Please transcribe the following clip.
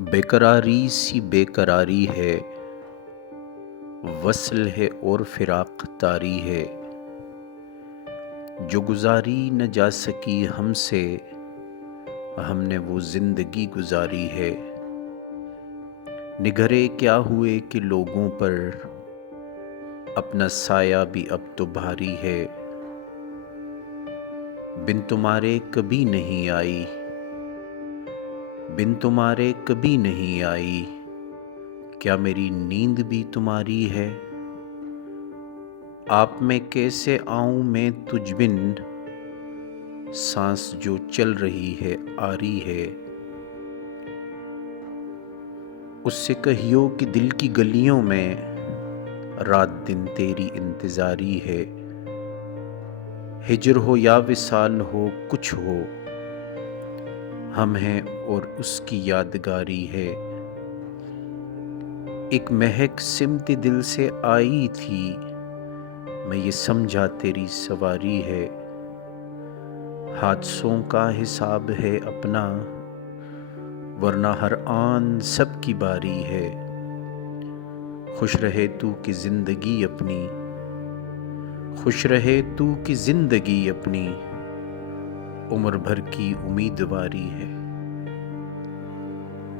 बेकरारी सी बेकरारी है, वस्ल है और फिराक तारी है। जो गुजारी न जा सकी हमसे, हमने वो जिंदगी गुजारी है। निगरे क्या हुए कि लोगों पर अपना साया भी अब तो भारी है। बिन तुम्हारे कभी नहीं आई, बिन तुम्हारे कभी नहीं आई। क्या मेरी नींद भी तुम्हारी है? आप में कैसे आऊं मैं तुझ बिन, सांस जो चल रही है आ रही है। उससे कहियो कि दिल की गलियों में रात दिन तेरी इंतजारी है। हिजर हो या विसाल हो कुछ हो, हम हैं और उसकी यादगारी है। एक महक सिमत दिल से आई थी, मैं ये समझा तेरी सवारी है। हादसों का हिसाब है अपना, वरना हर आन सबकी बारी है। खुश रहे तू कि जिंदगी अपनी, खुश रहे तू कि जिंदगी अपनी, उम्र भर की उम्मीदवारी है।